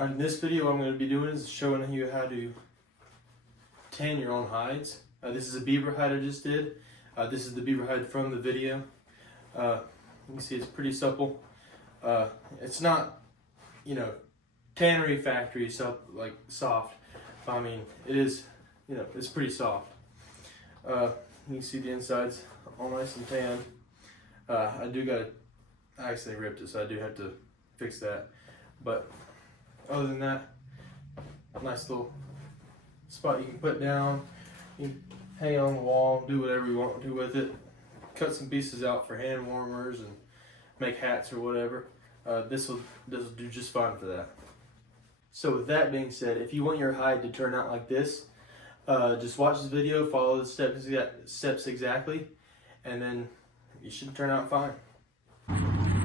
In this video, what I'm going to be doing is showing you how to tan your own hides. This is a beaver hide I just did. This is the beaver hide from the video. You can see it's pretty supple. It's not, tannery factory like soft. I mean, it is, it's pretty soft. You can see the inside's all nice and tan. I accidentally ripped it, so I do have to fix that. But other than that, nice little spot you can put down. You can hang it on the wall, do whatever you want to do with it. Cut some pieces out for hand warmers and make hats or whatever. This will do just fine for that. So with that being said, if you want your hide to turn out like this, just watch this video, follow the steps exactly, and then you should turn out fine.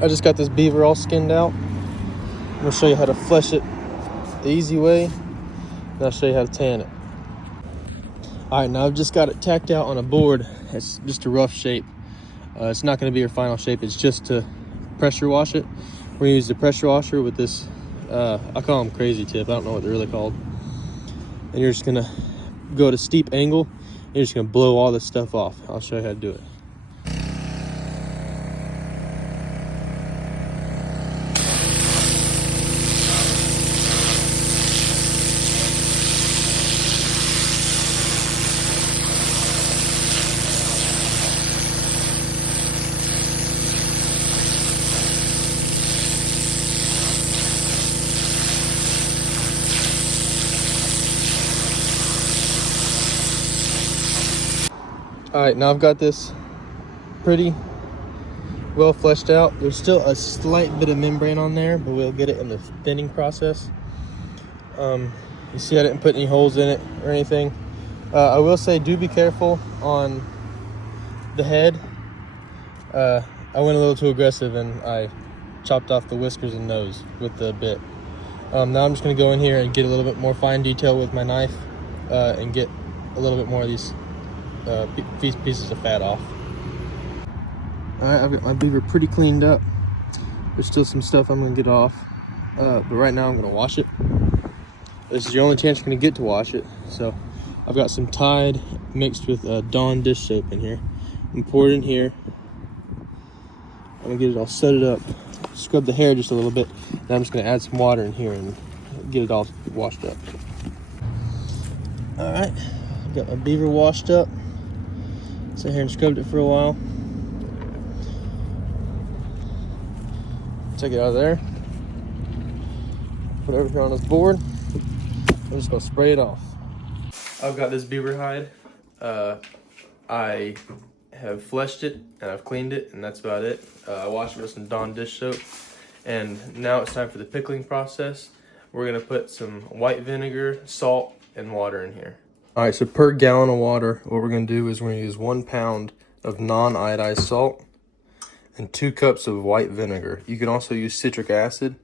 I just got this beaver all skinned out. I'm going to show you how to flesh it the easy way, and I'll show you how to tan it. Alright, now I've just got it tacked out on a board. It's just a rough shape. It's not going to be your final shape, it's just to pressure wash it. We're going to use the pressure washer with this, I call them crazy tip, I don't know what they're really called. And you're just going to go at a steep angle, and you're just going to blow all this stuff off. I'll show you how to do it. Alright, now I've got this pretty well fleshed out. There's still a slight bit of membrane on there, but we'll get it in the thinning process. You see I didn't put any holes in it or anything. I will say do be careful on the head. I went a little too aggressive and I chopped off the whiskers and nose with the bit. Now I'm just going to go in here and get a little bit more fine detail with my knife and get a little bit more of these pieces of fat off. Alright, I've got my beaver pretty cleaned up. There's still some stuff I'm going to get off, but right now I'm going to wash it. This is the only chance you're going to get to wash it. So I've got some Tide mixed with Dawn dish soap in here. I'm gonna pour it in here. I'm going to get it all set it up, scrub the hair just a little bit. Now I'm just going to add some water in here and get it all washed up. Alright, got my beaver washed up. Sat here and scrubbed it for a while. Take it out of there. Put everything on this board. I'm just gonna spray it off. I've got this beaver hide. I have fleshed it and I've cleaned it, and that's about it. I washed it with some Dawn dish soap, and now it's time for the pickling process. We're gonna put some white vinegar, salt, and water in here. All right, so per gallon of water, what we're gonna do is we're gonna use 1 pound of non-iodized salt and 2 cups of white vinegar. You can also use citric acid.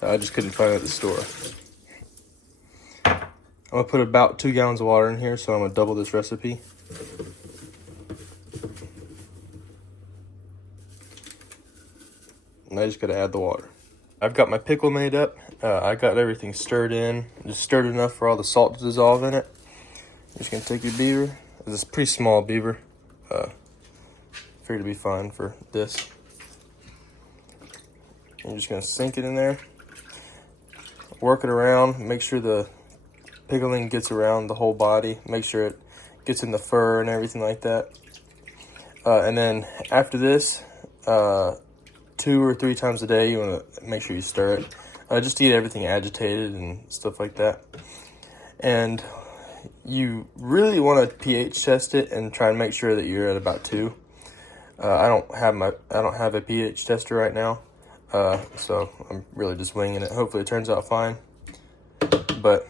I just couldn't find it at the store. I'm gonna put about 2 gallons of water in here, so I'm gonna double this recipe. And I just gotta add the water. I've got my pickle made up. I got everything stirred in, just stirred enough for all the salt to dissolve in it. You're just gonna take your beaver. This is a pretty small beaver. Figured to be fine for this. You're just gonna sink it in there. Work it around. Make sure the pickling gets around the whole body. Make sure it gets in the fur and everything like that. And then after this, 2 or 3 times a day, you wanna make sure you stir it. Just to get everything agitated and stuff like that. And you really want to pH test it and try and make sure that you're at about 2. I don't have a pH tester right now, so I'm really just winging it. Hopefully it turns out fine. But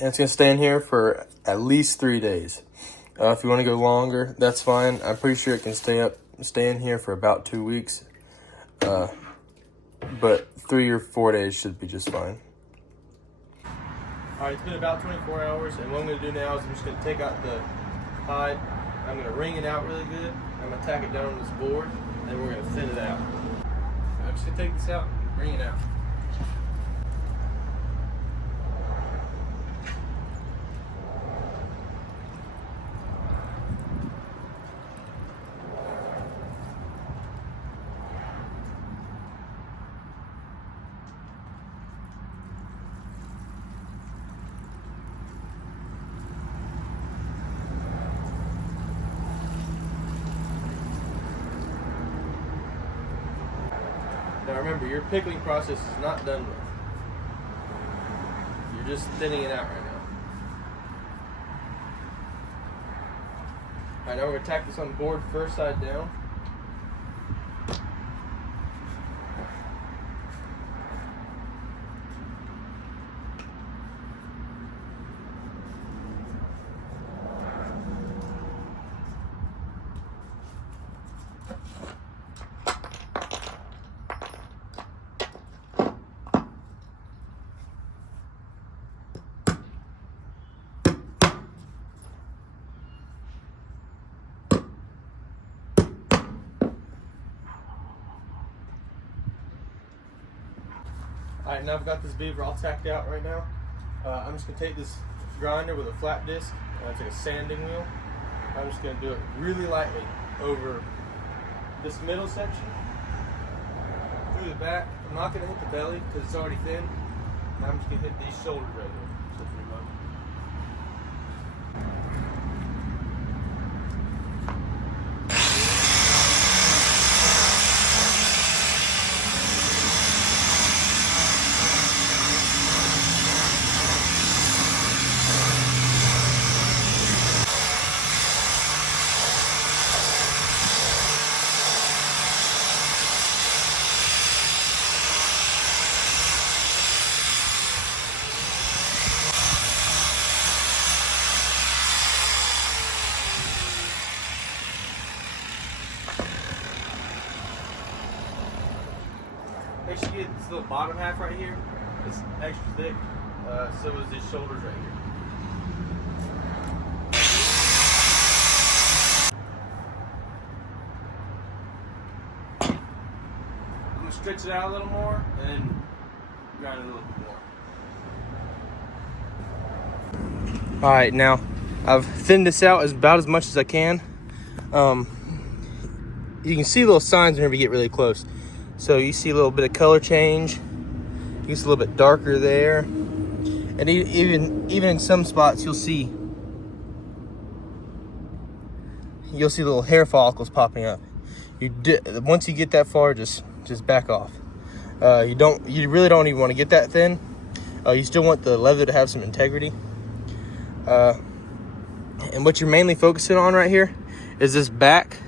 and it's gonna stay in here for at least 3 days. If you want to go longer, that's fine. I'm pretty sure it can stay in here for about 2 weeks. But 3 or 4 days should be just fine. Alright, it's been about 24 hours, and what I'm going to do now is I'm just going to take out the hide. I'm going to wring it out really good. I'm going to tack it down on this board, and we're going to thin it out. I'm just going to take this out and wring it out. remember, your pickling process is not done with. You're just thinning it out right now. Alright, now we're going to tack this on the board first side down. Alright, now I've got this beaver all tacked out right now. I'm just going to take this grinder with a flat disc. It's like a sanding wheel. I'm just going to do it really lightly over this middle section, through the back. I'm not going to hit the belly because it's already thin. And I'm just going to hit these shoulders right here. So pretty much. Make sure you get this little bottom half right here. It's extra thick. So is these shoulders right here. I'm going to stretch it out a little more and then grind it a little bit more. Alright, now I've thinned this out about as much as I can. You can see little signs whenever you get really close. So you see a little bit of color change. You can see a little bit darker there. And even in some spots you'll see little hair follicles popping up. Once you get that far, just back off. You really don't even want to get that thin. You still want the leather to have some integrity. And what you're mainly focusing on right here is this back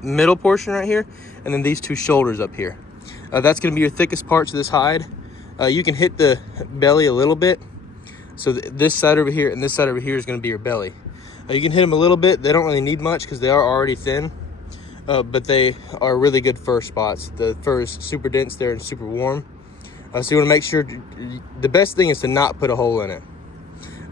middle portion right here, and then these two shoulders up here. That's going to be your thickest parts of this hide. You can hit the belly a little bit. So this side over here and this side over here is going to be your belly. You can hit them a little bit. They don't really need much because they are already thin. But they are really good fur spots. The fur is super dense there and super warm. So you want to make sure, the best thing is to not put a hole in it.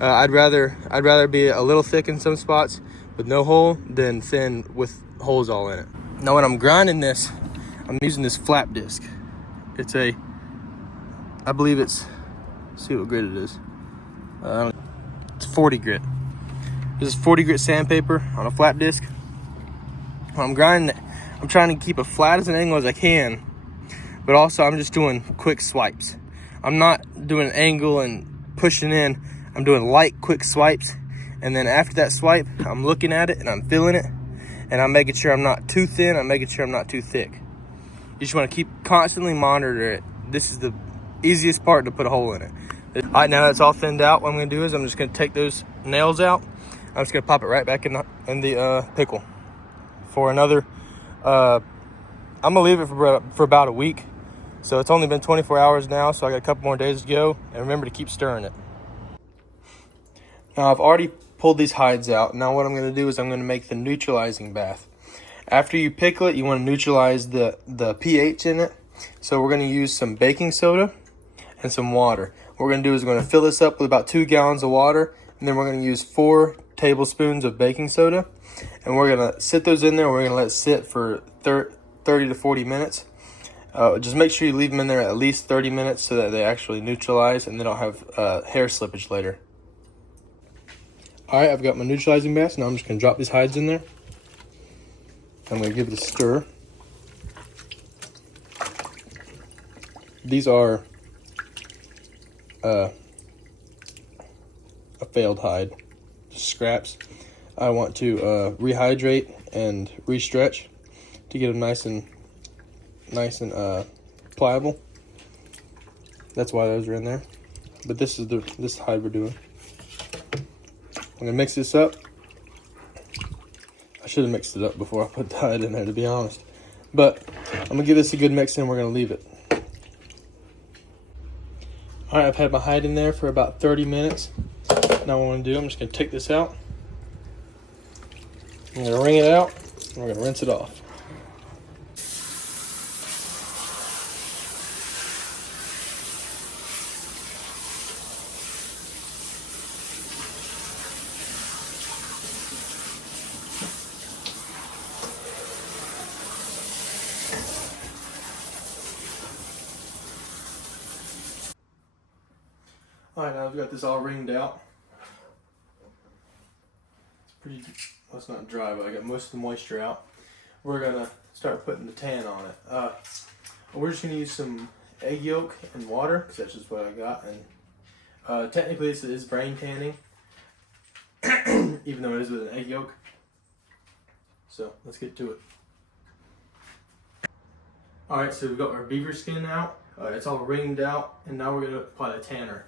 I'd rather be a little thick in some spots with no hole than thin with holes all in it. Now when I'm grinding this, I'm using this flap disc. It's I believe it's, let's see what grit it is. It's 40 grit. This is 40 grit sandpaper on a flat disc. When I'm grinding it, I'm trying to keep it flat as an angle as I can, but also I'm just doing quick swipes. I'm not doing an angle and pushing in. I'm doing light, quick swipes, and then after that swipe, I'm looking at it and I'm feeling it, and I'm making sure I'm not too thin. I'm making sure I'm not too thick. You just want to keep constantly monitor it. This is the easiest part to put a hole in it. All right, now that's all thinned out, what I'm going to do is I'm just going to take those nails out. I'm just going to pop it right back in the pickle for another. I'm going to leave it for about a week. So it's only been 24 hours now, so I got a couple more days to go. And remember to keep stirring it. Now I've already pulled these hides out. Now what I'm going to do is I'm going to make the neutralizing bath. After you pickle it, you want to neutralize the pH in it. So we're going to use some baking soda and some water. What we're going to do is we're going to fill this up with about 2 gallons of water, and then we're going to use 4 tablespoons of baking soda, and we're going to sit those in there. We're going to let it sit for 30 to 40 minutes. Just make sure you leave them in there at least 30 minutes so that they actually neutralize and they don't have hair slippage later. Alright, I've got my neutralizing bath. Now I'm just going to drop these hides in there. I'm going to give it a stir. These are a failed hide, scraps. I want to rehydrate and restretch to get them nice and pliable. That's why those are in there. But this is this hide we're doing. I'm gonna mix this up. I should have mixed it up before I put the hide in there, to be honest. But I'm gonna give this a good mix and we're gonna leave it. All right, I've had my hide in there for about 30 minutes. Now what I'm gonna do, I'm just gonna take this out. I'm gonna wring it out and we're gonna rinse it off. All right, now I've got this all wringed out. It's pretty, well, it's not dry, but I got most of the moisture out. We're gonna start putting the tan on it. We're just gonna use some egg yolk and water, because that's just what I got. And technically this is brain tanning, even though it is with an egg yolk. So let's get to it. All right, so we've got our beaver skin out. It's all wringed out, and now we're gonna apply the tanner.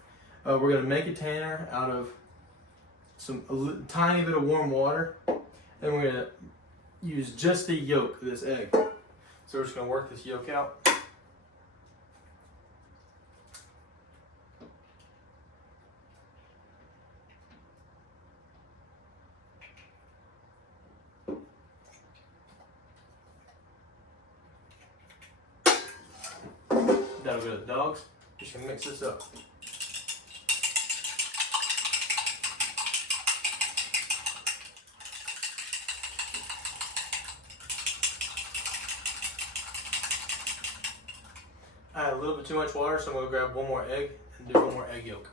We're gonna make a tanner out of tiny bit of warm water, and we're gonna use just the yolk of this egg. So we're just gonna work this yolk out. That'll go to the dogs. Just gonna mix this up. I had a little bit too much water, so I'm going to grab one more egg and do one more egg yolk.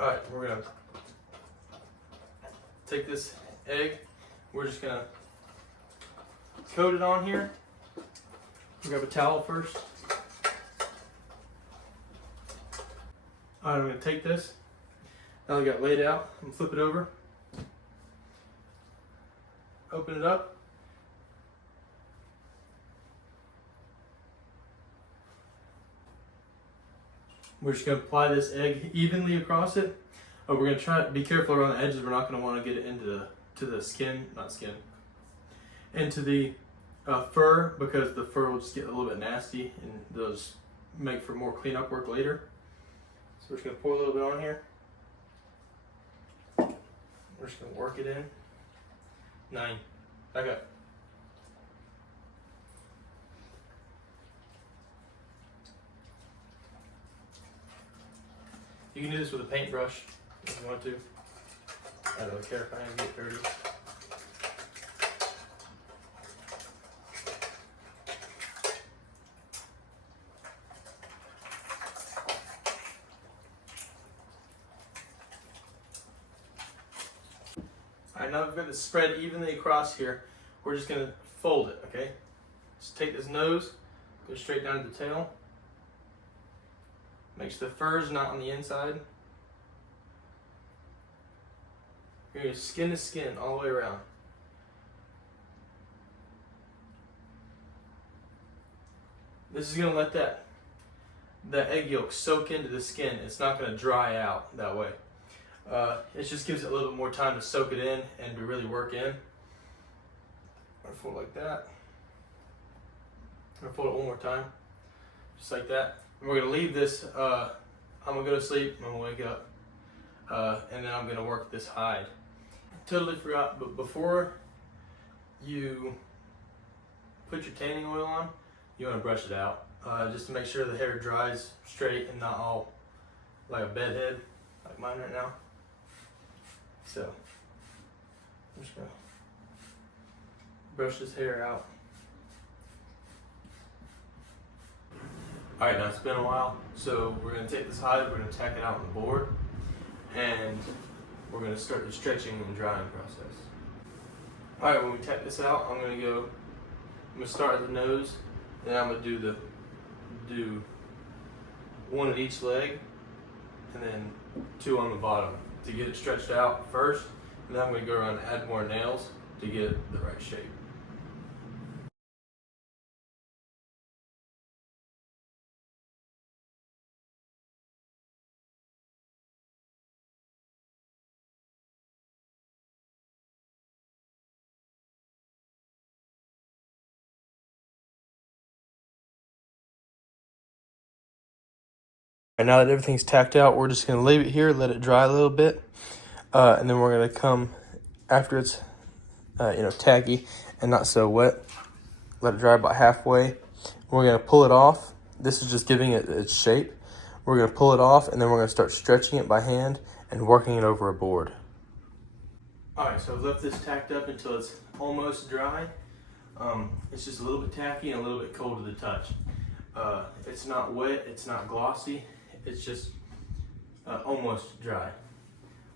Alright, we're going to take this egg, we're just going to coat it on here. Grab a towel first. Alright, I'm going to take this. Now I got it laid out. I'm going to flip it over. Open it up. We're just going to apply this egg evenly across it. We're going to try to be careful around the edges. We're not going to want to get it into the skin, into the fur, because the fur will just get a little bit nasty and those make for more cleanup work later. So we're just going to pour a little bit on here. We're just going to work it in. 9. Back up. You can do this with a paintbrush if you want to. I don't care if I have to get dirty. Alright, now we've got this spread evenly across here. We're just going to fold it, okay? Just take this nose, go straight down to the tail. Make sure the fur's not on the inside. You're going to skin to skin all the way around. This is going to let that egg yolk soak into the skin. It's not going to dry out that way. It just gives it a little bit more time to soak it in and to really work in. I'm gonna fold it like that. I'm gonna fold it one more time, just like that. And we're gonna leave this. I'm gonna go to sleep. I'm gonna wake up, and then I'm gonna work this hide. Totally forgot, but before you put your tanning oil on, you want to brush it out, just to make sure the hair dries straight and not all like a bed head like mine right now. So I'm just gonna brush this hair out. Alright, now it's been a while, so we're gonna take this hide, we're gonna tack it out on the board, and we're gonna start the stretching and drying process. Alright, when we tack this out, I'm gonna go I'm gonna start at the nose, and then I'm gonna do one at each leg, and then 2 on the bottom to get it stretched out first, and then I'm gonna go around and add more nails to get it the right shape. And now that everything's tacked out, we're just gonna leave it here, let it dry a little bit, and then we're gonna come after it's tacky and not so wet. Let it dry about halfway. We're gonna pull it off. This is just giving it its shape. We're gonna pull it off, and then we're gonna start stretching it by hand and working it over a board. All right, so I've left this tacked up until it's almost dry. It's just a little bit tacky and a little bit cold to the touch. It's not wet, it's not glossy. It's just almost dry.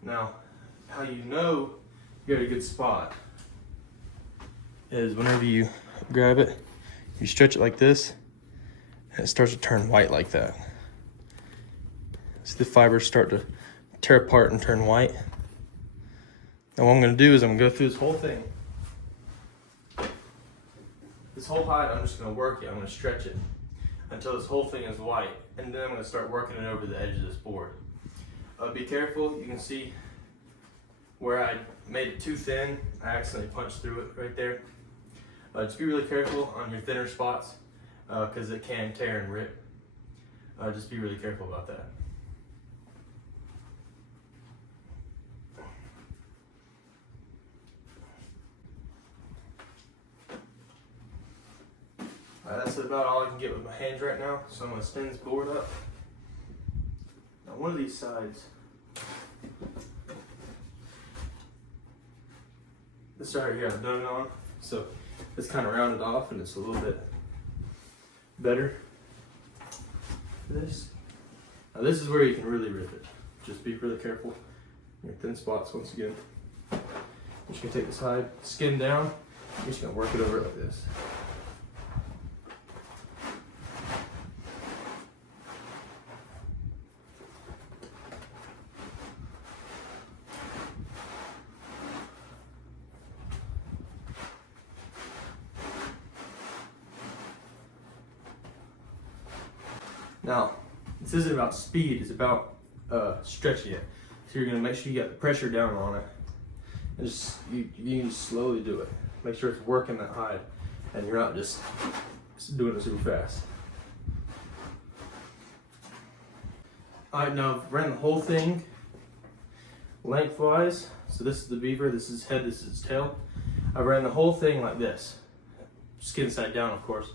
Now, how you know you're at a good spot is whenever you grab it, you stretch it like this, and it starts to turn white like that. See the fibers start to tear apart and turn white. Now what I'm gonna do is I'm gonna go through this whole thing. This whole hide, I'm just gonna work it, I'm gonna stretch it until this whole thing is white, and then I'm gonna start working it over the edge of this board. Be careful, you can see where I made it too thin, I accidentally punched through it right there. Just be really careful on your thinner spots, because it can tear and rip. Just be really careful about that. That's about all I can get with my hands right now, so I'm going to stand this board up. Now one of these sides, this side right here I've done it on, so it's kind of rounded off and it's a little bit better for this. Now this is where you can really rip it. Just be really careful. Your thin spots once again. I'm just going to take the side, skin down, I'm just going to work it over like this. Now, this isn't about speed, it's about stretching it. So you're gonna make sure you got the pressure down on it. And just, you can just slowly do it. Make sure it's working that hide and you're not just doing it super fast. All right, now I've ran the whole thing lengthwise. So this is the beaver, this is his head, this is his tail. I ran the whole thing like this. Skin side down, of course.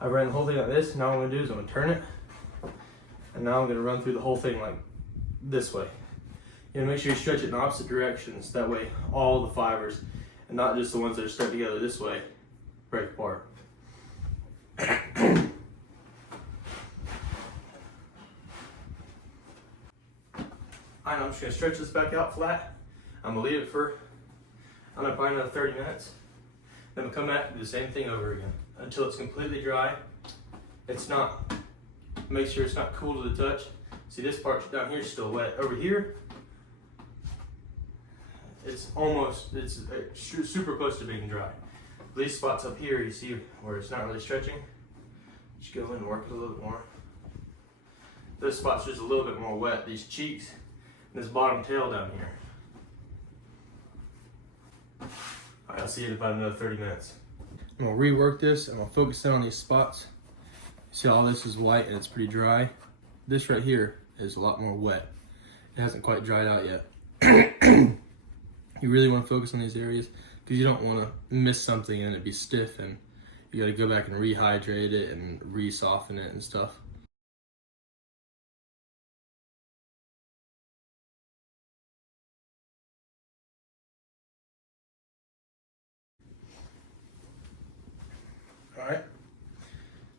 I ran the whole thing like this. Now what I'm gonna do is I'm gonna turn it. And now I'm gonna run through the whole thing like this way. You know, make sure you stretch it in opposite directions. That way all the fibers, and not just the ones that are stuck together this way, break apart. I'm just gonna stretch this back out flat. I'm gonna leave it for, I don't know, probably another 30 minutes. Then we'll come back and do the same thing over again until it's completely dry. It's not, make sure it's not cool to the touch. See, this part down here is still wet. Over here, it's almost, it's super close to being dry. These spots up here, you see where it's not really stretching. Just go in and work it a little bit more. Those spots are just a little bit more wet. These cheeks and this bottom tail down here. All right, I'll see you in about another 30 minutes. I'm gonna rework this. I'm gonna focus in on these spots. See, all this is white and it's pretty dry. This right here is a lot more wet. It hasn't quite dried out yet. You really want to focus on these areas because you don't want to miss something and it be stiff, and you got to go back and rehydrate it and re-soften it and stuff. All right.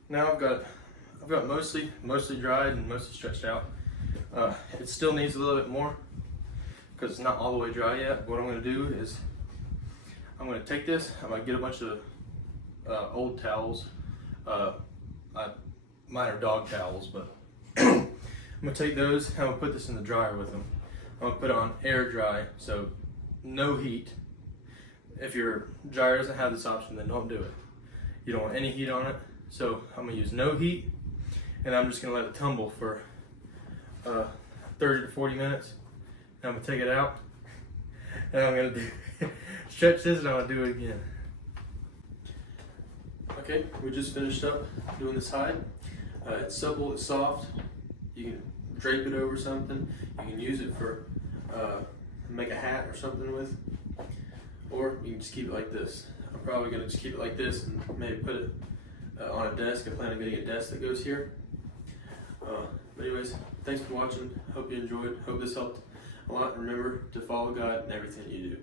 Now I've got mostly dried and mostly stretched out. It still needs a little bit more because it's not all the way dry yet. What I'm going to do is I'm going to take this, I'm going to get a bunch of old towels. Mine are dog towels, but I'm gonna take those and I'm gonna put this in the dryer with them. I'm gonna put it on air dry, so no heat. If your dryer doesn't have this option, then don't do it. You don't want any heat on it, so I'm gonna use no heat, and I'm just gonna let it tumble for 30 to 40 minutes. And I'm gonna take it out, and I'm gonna stretch this, and I'm gonna do it again. Okay, we just finished up doing this hide. It's supple, it's soft. You can drape it over something. You can use it for make a hat or something with, or you can just keep it like this. I'm probably gonna just keep it like this and maybe put it on a desk. I plan on getting a desk that goes here. But anyways, thanks for watching. Hope you enjoyed. Hope this helped a lot. Remember to follow God in everything you do.